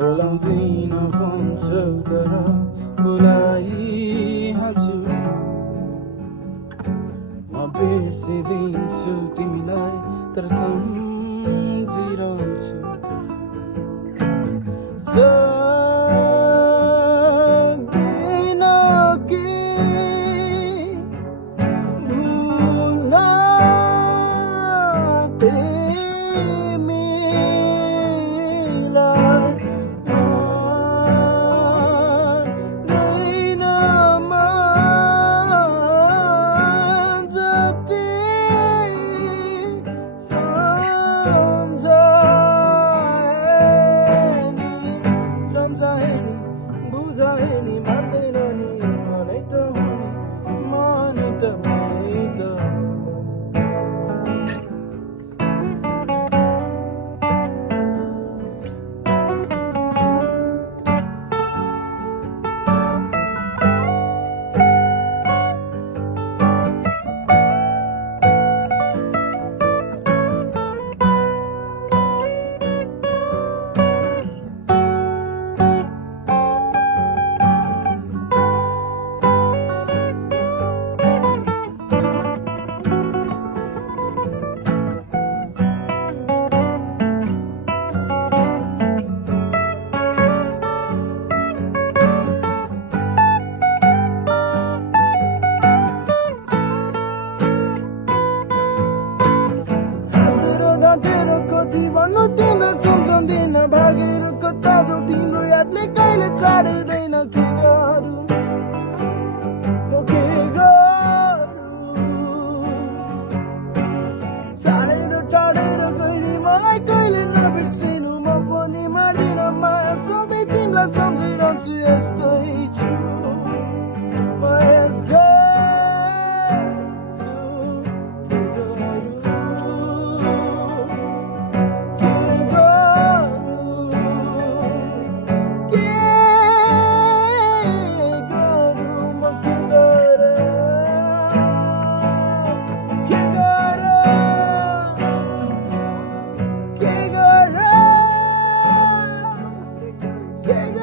बोलाउँदैन phone छौ तर बोलाइहाल्छु म बिर्सिदिन्छु तिमीलाई तर सम्झिरहन्छु सक्दिन कि भुल्न तिमीलाई मान्दैन मन जति सम्झाए नि बुझाए नि मान्दैन नि मनै त मनै त कति भन्नु तिमीलाई सम्झँदैन भागेर कता जाऊ तिम्रो यादले कहिले छाड्दैन के गरौँ सारेर टाढेर गइली मलाई कहिले नबिर्सिनु म पनि मार्दिन माया सधैँ तिमीलाई सम्झिरहन्छु यस्तै छु म यस्तै Yeah.